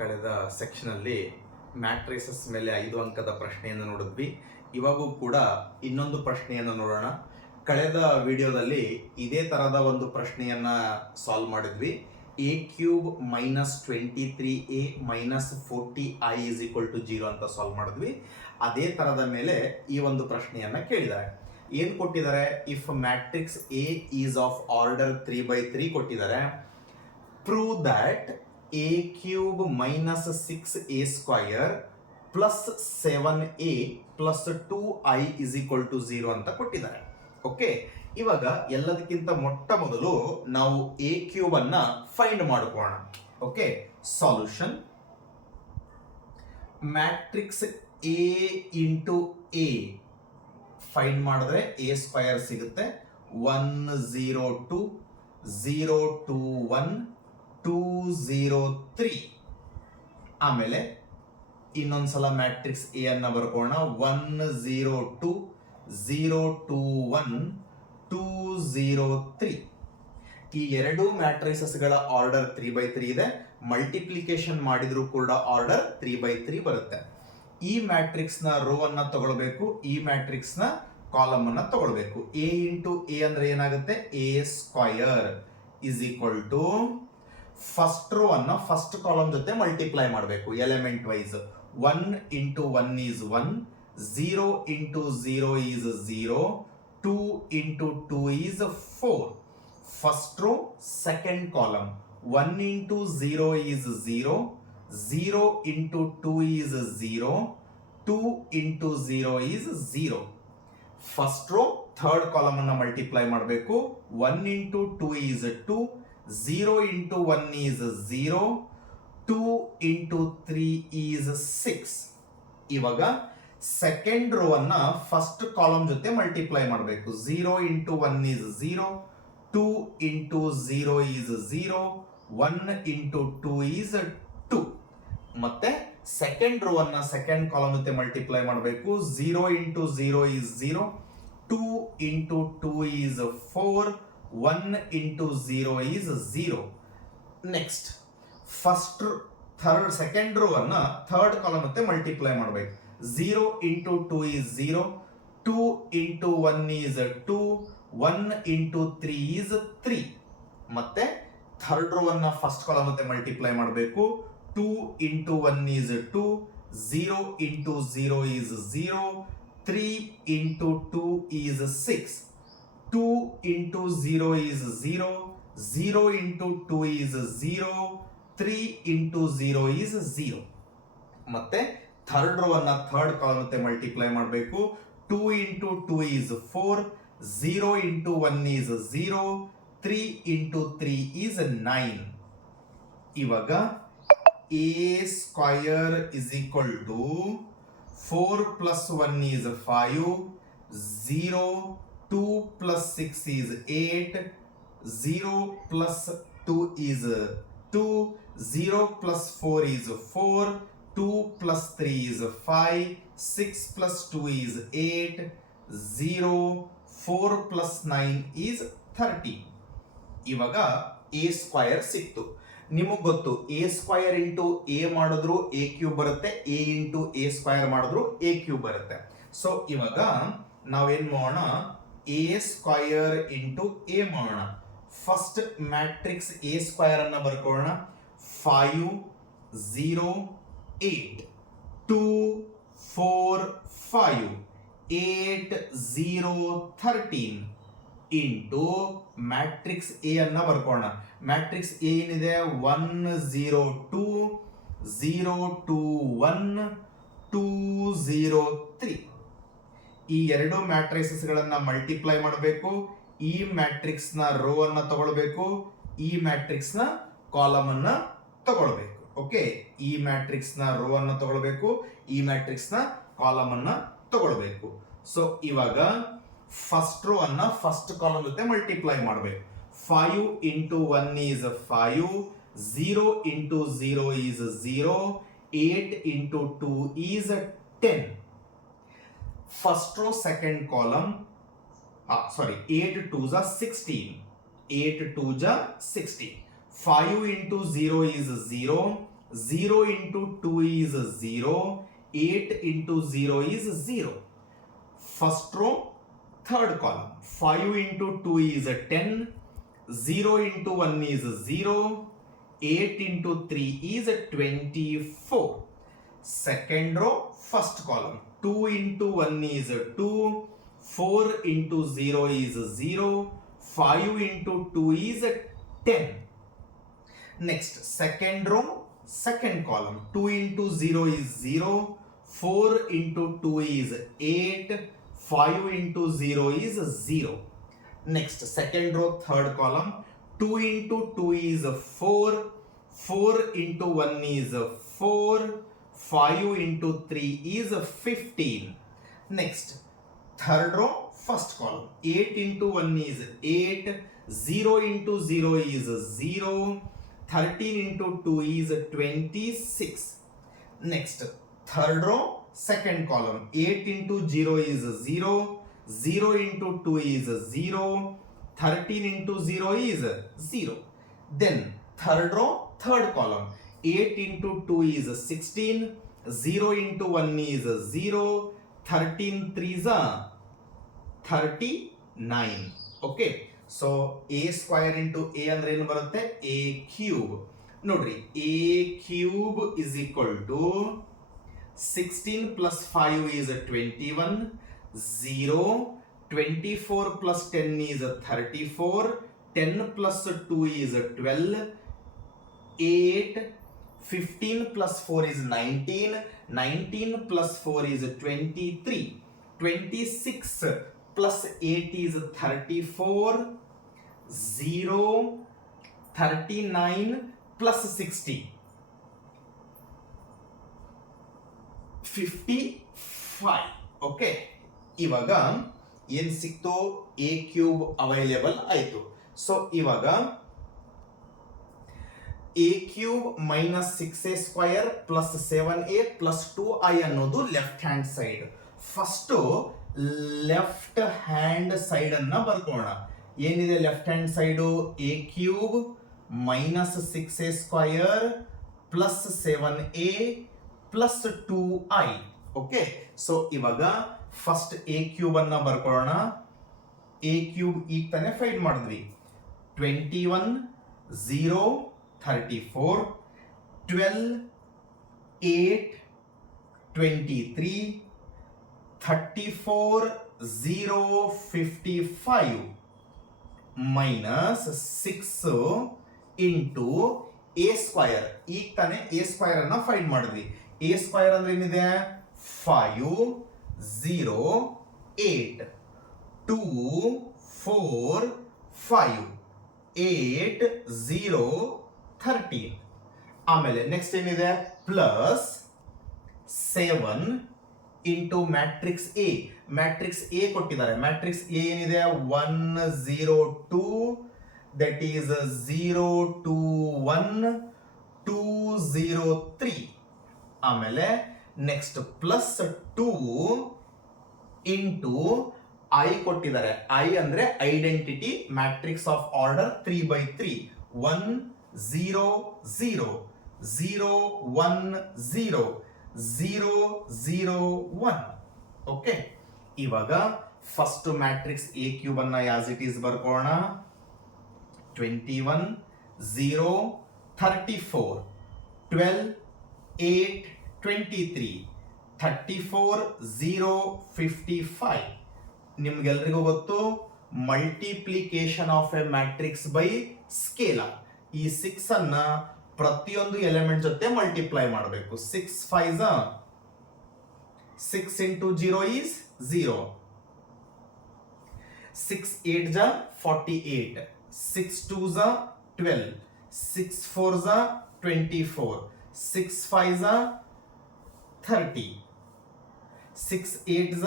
ಕಳೆದ ಸೆಕ್ಷನಲ್ಲಿ ಮ್ಯಾಟ್ರಿಸಸ್ ಮೇಲೆ 5 ಅಂಕದ ಪ್ರಶ್ನೆಯನ್ನು ನೋಡಿದ್ವಿ. ಇವಾಗೂ ಕೂಡ ಇನ್ನೊಂದು ಪ್ರಶ್ನೆಯನ್ನು ನೋಡೋಣ. ಕಳೆದ ವಿಡಿಯೋದಲ್ಲಿ ಇದೇ ಥರದ ಒಂದು ಪ್ರಶ್ನೆಯನ್ನು ಸಾಲ್ವ್ ಮಾಡಿದ್ವಿ. a cube minus 23a minus 40i is equal to 0 ಅಂತ ಸಾಲ್ವ್ ಮಾಡಿದ್ವಿ. ಅದೇ ಥರದ ಮೇಲೆ ಈ ಒಂದು ಪ್ರಶ್ನೆಯನ್ನು ಕೇಳಿದ್ದಾರೆ. ಏನು ಕೊಟ್ಟಿದ್ದಾರೆ? If matrix A is of order 3/3 ಕೊಟ್ಟಿದ್ದಾರೆ. Prove that a cube minus 6a square plus 7a plus 2i is equal to 0 ಅಂತ ಕೊಟ್ಟಿದ್ದಾರೆ. ಓಕೆ, ಇವಾಗ ಎಲ್ಲದಕ್ಕಿಂತ ಮೊಟ್ಟ ಮೊದಲು ನಾವು a ಕ್ಯೂಬ್ ಅನ್ನ ಫೈಂಡ್ ಮಾಡ್ಕೋಣ. Okay, solution matrix a into a find ಮಾಡಿದ್ರೆ a ಸ್ಕ್ವಯರ್ ಸಿಗುತ್ತೆ. 1 0 2 0 2 1 2 0 3. ಆಮೇಲೆ ಇನ್ನೊಂದ್ಸಲ ಮ್ಯಾಟ್ರಿಕ್ಸ್ ಎ ಅನ್ನ ಬರ್ಕೋಣ. 1 0 2 0 2 1 2 0 3. ಈ ಎರಡು ಮ್ಯಾಟ್ರಿಸಸ್ಗಳ ಆರ್ಡರ್ 3/3 ಇದೆ. ಮಲ್ಟಿಪ್ಲಿಕೇಶನ್ ಮಾಡಿದ್ರು ಕೂಡ ಆರ್ಡರ್ 3/3 ಬರುತ್ತೆ. ಈ ಮ್ಯಾಟ್ರಿಕ್ಸ್ ನ ರೋ ಅನ್ನ ತಗೊಳ್ಬೇಕು, ಈ ಮ್ಯಾಟ್ರಿಕ್ಸ್ ನ ಕಾಲಮ್ ಅನ್ನ ತಗೊಳ್ಬೇಕು. ಎ ಇಂಟು ಎ ಅಂದ್ರೆ ಏನಾಗುತ್ತೆ? A square is equal to first row ಅನ್ನ ಫಸ್ಟ್ ಕಾಲಮ್ ಜೊತೆ ಮಲ್ಟಿಪ್ಲೈ ಮಾಡಬೇಕು element wise. 1 into 1 is 1, 0 into 0 is 0, 2 into 2 is 4. First row second column. 1 into 0 is 0, 0 into 2 is 0, 2 into 0 is 0. First row third column ಅನ್ನ multiply ಮಾಡಬೇಕು. 1 into 2 is 2, 0 into 1 is 0, 2 into 3 is 6. ಇವಾಗ second row ಅನ್ನ first column ಜೊತೆ multiply ಮಾಡಬೇಕು. 0 into 1 is 0, 2 into 0 is 0, 1 into 2 is 2. ಮತ್ತೆ second row ಅನ್ನ second column ಜೊತೆ multiply ಮಾಡಬೇಕು. 0 into 0 is 0, 2 into 2 is 4, 1 into 0 is 0. Next first second row ಅನ್ನ third column ಜೊತೆ ಮಲ್ಟಿಪ್ಲೈ ಮಾಡಬೇಕು. 0 into 2 is 0, 2 into 1 is 2, 1 into 3 is 3. ಮತ್ತೆ third row ಅನ್ನ first column ಜೊತೆ ಮಲ್ಟಿಪ್ಲೈ ಮಾಡಬೇಕು. 2 into 1 is 2, 0 into 0 is 0, 3 into 2 is 6, 2 into 0 is 0, 0 into 2 is 0, 3 into 0 is 0. ಮತ್ತೆ third row ಅನ್ನ third column ಜೊತೆ ಮಲ್ಟಿಪ್ಲೈ ಮಾಡಬೇಕು. 2 into 2 is 4, 0 into 1 is 0, 3 into 3 is 9. ಇವಾಗ a square is equal to 4 plus 1 is 5, 0, 2 plus 6 is 8, 0 plus 2 is 2, 0 plus 4 is 4, 2 plus 3 is 5, 6 plus 2 is 8, 0, 4 plus 9 is 30. ಇವಾಗ a square ಸಿಕ್ತು. ನಿಮಗೆ ಗೊತ್ತು, A square into A ಮಾಡಿದ್ರು A cube ಬರುತ್ತೆ, A into A square ಮಾಡಿದ್ರು A cube ಬರುತ್ತೆ. So ಇವಾಗ ನಾವೇನ್ ಮಾಡೋಣ? ಎ ಸ್ಕ್ವಯರ್ ಇಂಟು ಎ ಮಾಡೋಣ. ಫಸ್ಟ್ ಮ್ಯಾಟ್ರಿಕ್ಸ್ ಎ ಸ್ಕ್ವಯರ್ ಅನ್ನ ಬರ್ಕೊಳ್ಳೋಣ. 5 0 8 2 4 5 8 0 13 ಇಂಟು ಮ್ಯಾಟ್ರಿಕ್ಸ್ ಎ ಅನ್ನ ಬರ್ಕೋಣ. ಮ್ಯಾಟ್ರಿಕ್ಸ್ ಎ ಏನಿದೆ? 1 0 2 0 2 1 2 0 3. ಈ ಎರಡು ಮ್ಯಾಟ್ರಿಸಸ್ ಗಳನ್ನ ಮಲ್ಟಿಪ್ಲೈ ಮಾಡಬೇಕು. ಈ ಮ್ಯಾಟ್ರಿಕ್ಸ್ ನ ರೋ ಅನ್ನ ತಗೊಳ್ಬೇಕು, ಈ ಮ್ಯಾಟ್ರಿಕ್ಸ್ ನ ಕಾಲಮ್ ಅನ್ನ ತಗೊಳ್ಬೇಕು. ಓಕೆ, ಈ ಮ್ಯಾಟ್ರಿಕ್ಸ್ ನ ರೋ ಅನ್ನ ತಗೊಳ್ಬೇಕು, ಈ ಮ್ಯಾಟ್ರಿಕ್ಸ್ ನ ಕಾಲಮ್ ಅನ್ನ ತಗೊಳ್ಬೇಕು. ಸೊ ಇವಾಗ ಫಸ್ಟ್ ರೋ ಅನ್ನ ಫಸ್ಟ್ ಕಾಲಮ್ ಜೊತೆ ಮಲ್ಟಿಪ್ಲೈ ಮಾಡಬೇಕು. 5 into 1 is 5, 0 into 0 is 0, 8 into 2 is 10. First row second column, 8 2s are 16, 8 2s are 16. 5 into 0 is 0, 0 into 2 is 0, 8 into 0 is 0. First row, third column, 5 into 2 is 10, 0 into 1 is 0, 8 into 3 is 24. Second row, first column, 2 into 1 is 2, 4 into 0 is 0, 5 into 2 is 10. Next, second row, second column, 2 into 0 is 0, 4 into 2 is 8, 5 into 0 is 0. Next, second row, third column, 2 into 2 is 4, 4 into 1 is 4, 5 into 3 is 15. Next, third row, first column, 8 into 1 is 8, 0 into 0 is 0, 13 into 2 is 26. Next, third row, second column, 8 into 0 is 0, 0 into 2 is 0, 13 into 0 is 0. Then, third row, third column, 8 into 2 is 16, 0 into 1 is 0, 13 3s are 39. Okay. So A square into A ಅಂದ್ರೆ ಏನು ಬರುತ್ತೆ, A cube. ನೋಡ್ರಿ, A cube is equal to 16 plus 5 is 21, 0, 24 plus 10 is 34, 10 plus 2 is 12, 8, 15 plus 4 is 19, 19 plus 4 is 23, 26 plus 8 is 34, 0, 39 plus 60, 55. Okay, ಇವಾಗ ಏನ್ ಸಿಕ್ತು, A cube available ಆಯ್ತು. So ಇವಾಗ A cube minus 6a square plus 7a plus 2i ಅನ್ನೋದು left hand side. First left hand side ಅನ್ನ ಬರ್ಕೋಣ. ಏನಿದೆ left hand side, A cube minus 6a square plus 7a plus 2i. Okay, so ಇವಾಗ first A cube ಅನ್ನ ಬರ್ಕೊಳ್ಳೋಣ. A cube ಈಗ ತಾನೇ find ಮಾಡಿದ್ವಿ. 21, 0, 34, 12, 8, 23, 34, 0, 55 minus 6 into A square. ಈಗ ತಾನೇ A square ಅನ್ನ ಫೈಂಡ್ ಮಾಡಿದ್ವಿ. ಎ ಸ್ಕ್ವಯರ್ ಅಂದ್ರೆ ಏನಿದೆ, 5, 0, 8, 2, 4, 5, 8, 0, 13. ಆಮೇಲೆ ನೆಕ್ಸ್ಟ್ ಏನಿದೆ, plus 7 into matrix A. Matrix A ಕೊಟ್ಟಿದ್ದಾರೆ. ಮ್ಯಾಟ್ರಿಕ್ಸ್ ಎ ಏನಿದೆ, 1, 0, 2, ದಟ್ ಈಸ್ 0, 2, 1, 2, 0, 3. ಆಮೇಲೆ ನೆಕ್ಸ್ಟ್ ಪ್ಲಸ್ 2 ಇಂಟು ಐ ಕೊಟ್ಟಿದ್ದಾರೆ. ಐ ಅಂದ್ರೆ identity matrix of order 3x3. 1, 0, 0, 0, 1, 0, 0, 0, 1. Okay, ಇವಾಗ ಫಸ್ಟ್ ಮ್ಯಾಟ್ರಿಕ್ಸ್ ಎ ಕ್ಯೂಬ್ ಅನ್ನ ಆಸ್ ಇಟ್ ಈಸ್ ಬರ್ಕೋಣ. 21, 0, 34, 12, 8, 23, 34, 0, 55. ನಿಮ್ಗೆಲ್ರಿಗೂ ಗೊತ್ತು, multiplication of A matrix by scalar. ಈ 6 ಅನ್ನ ಪ್ರತಿಯೊಂದು ಎಲಿಮೆಂಟ್ ಜೊತೆ ಮಲ್ಟಿಪ್ಲೈ ಮಾಡಬೇಕು. 6 5s 6 into 0 is 0. 6 8s 48. 6 2s 12. 6 4s 24. 6 5s 30. 6 8s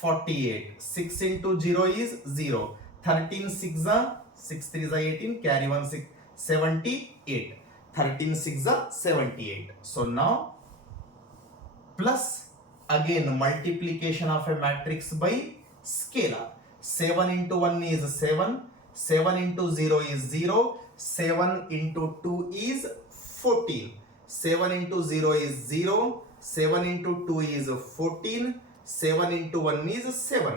48. 6 into 0 is 0. 13 6s 6 3s 18. Carry 1 6 78. 13 6s 78. So now plus again multiplication of a matrix by scalar. 7 into 1 is 7. 7 into 0 is 0. 7 into 2 is 14. 7 into 0 is 0, 7 into 2 is 14, 7 into 1 is 7.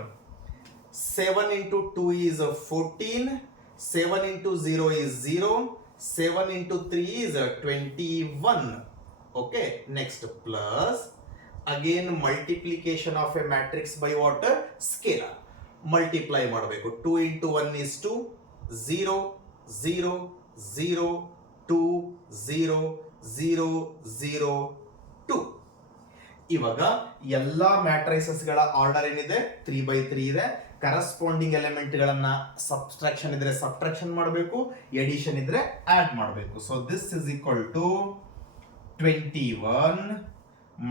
7 into 2 is 14, 7 into 0 is 0, 7 into 3 is 21. Okay, next plus, again multiplication of a matrix by what? Scalar. Multiply ಮಾಡಬೇಕು. 2 into 1 is 2, 0, 0, 0, 2, 0, 0, 0, 2. ಇವಾಗ ಎಲ್ಲಾ ಮ್ಯಾಟ್ರೈಸಸ್ಗಳ order ಏನಿದೆ 3x3 ಇದೆ. Corresponding ಎಲಿಮೆಂಟ್ಗಳನ್ನ subtraction ಇದ್ರೆ subtraction ಮಾಡಬೇಕು, addition ಇದ್ರೆ add ಮಾಡಬೇಕು. So this is equal to 21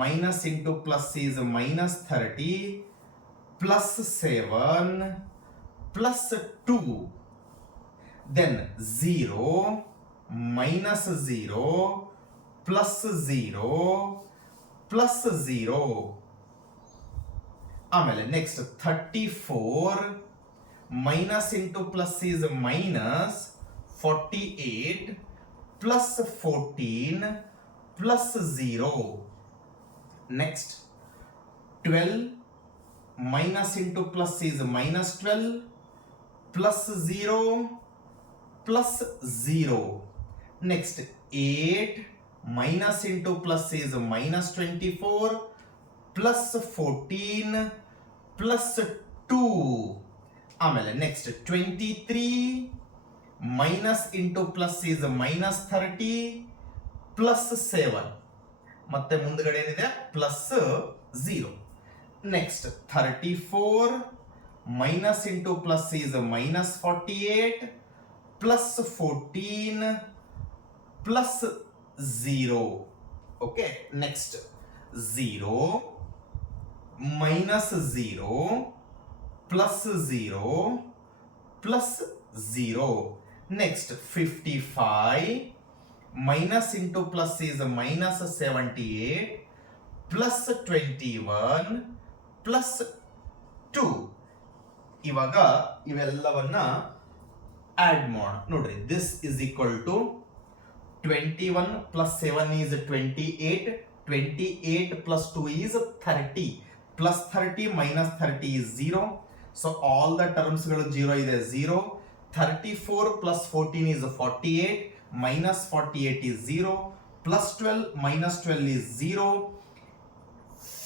minus into plus is minus 30 plus 7 plus 2, then 0 minus 0 plus 0 plus 0. ಆಮೇಲೆ next 34 minus into plus is minus 48 plus 14 plus 0. Next 12 minus into plus is minus 12 plus 0 plus 0. Next 8 minus into plus is minus 24 plus 14 plus 2. ಆಮೇಲೆ next 23 minus into plus is minus 30 plus 7. ಮತ್ತೆ ಮುಂದ್ಗಡೆ ಏನಿದೆ plus 0. Next 34 minus into plus is minus 48 plus 14 plus 0. Okay, next 0 minus 0 plus 0 plus 0. Next 55 minus into plus is minus 78 plus 21 plus 2. ಇವಾಗ ಇವೆಲ್ಲವನ್ನ add ಮಾಡೋಣ. ನೋಡ್ರಿ, this is equal to 21 plus 7 is 28, 28 plus 2 is 30, plus 30 minus 30 is 0. So all the terms ಗಳು 0 ಇದೆ, 0. 34 plus 14 is 48, minus 48 is 0, plus 12 minus 12 is 0,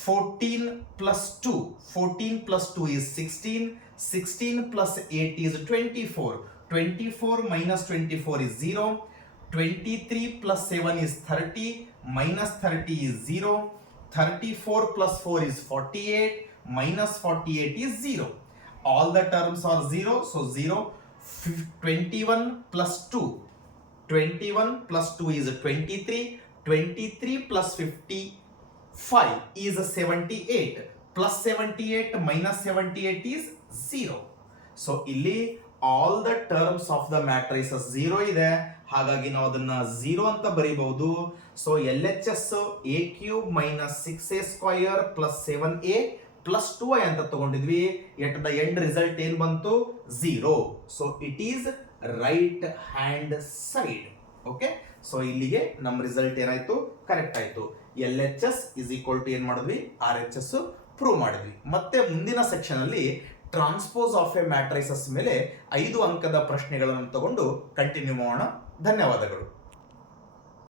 14 plus 2, 14 plus 2 is 16, 16 plus 8 is 24, 24 minus 24 is 0, 23 plus 7 is 30, minus 30 is 0, 34 plus 4 is 48, minus 48 is 0. All the terms are 0, so 0. 21 plus 2, 21 plus 2 is 23, 23 plus 55 is 78, plus 78 minus 78 is 0. So ಇಲ್ಲಿ all the terms of the matrices 0 ಇದೆ, ಹಾಗಾಗಿ ನಾವು ಅದನ್ನ 0 ಅಂತ ಬರೀಬಹುದು. So LHS a cube minus 6a square plus 7a plus 2i ಅಂತ ತಗೊಂಡಿದ್ವಿ. At the end result ಏನ್ ಬಂತು? 0. So it is right hand side. Okay, so ಇಲ್ಲಿಗೆ ನಮ್ಮ ರಿಸಲ್ಟ್ ಏನಾಯ್ತು? ಕರೆಕ್ಟ್ ಆಯ್ತು. LHS ಇಸ್ ಈಕ್ವಲ್ ಟು ಏನ್ ಮಾಡಿದ್ವಿ? RHS ಪ್ರೂವ್ ಮಾಡಿದ್ವಿ. ಮತ್ತೆ ಮುಂದಿನ ಸೆಕ್ಷನ್ ಅಲ್ಲಿ ಟ್ರಾನ್ಸ್ಪೋಸ್ ಆಫ್ ಎ ಮ್ಯಾಟ್ರೈಸಸ್ ಮೇಲೆ 5 ಅಂಕದ ಪ್ರಶ್ನೆಗಳನ್ನು ತಗೊಂಡು ಕಂಟಿನ್ಯೂ ಮಾಡೋಣ. ಧನ್ಯವಾದಗಳು.